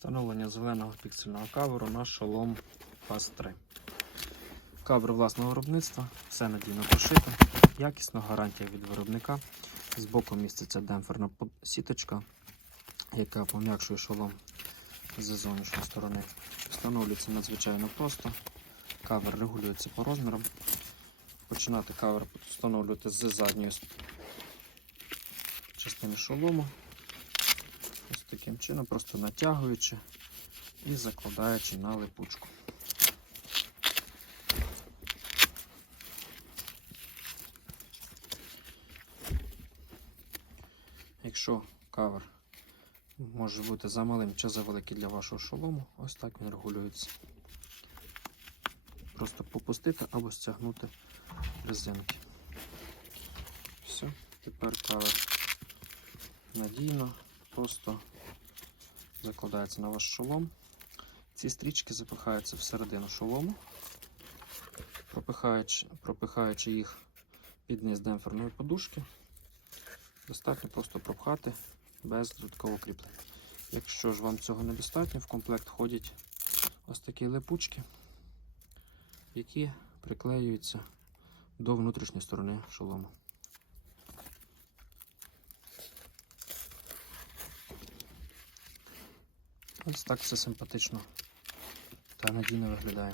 Встановлення зеленого піксельного каверу на шолом FAS 3. Кавер власного виробництва, все надійно пошито, якісно, гарантія від виробника. Збоку міститься демпферна сіточка, яка пом'якшує шолом з зовнішньої сторони. Встановлюється надзвичайно просто. Кавер регулюється по розмірам. Починати кавер встановлювати з задньої частини шолому. Таким чином, просто натягуючи і закладаючи на липучку. Якщо кавер може бути замалим чи завеликий для вашого шолому, ось так він регулюється. Просто попустити або стягнути резинки. Все, тепер кавер надійно, просто закладається на ваш шолом. Ці стрічки запихаються всередину шолому, пропихаючи, пропихаючи їх під низ демпферної подушки. Достатньо просто пропхати без додаткового кріплення. Якщо ж вам цього недостатньо, в комплект входять ось такі липучки, які приклеюються до внутрішньої сторони шолому. Ось так все симпатично та надійно виглядає.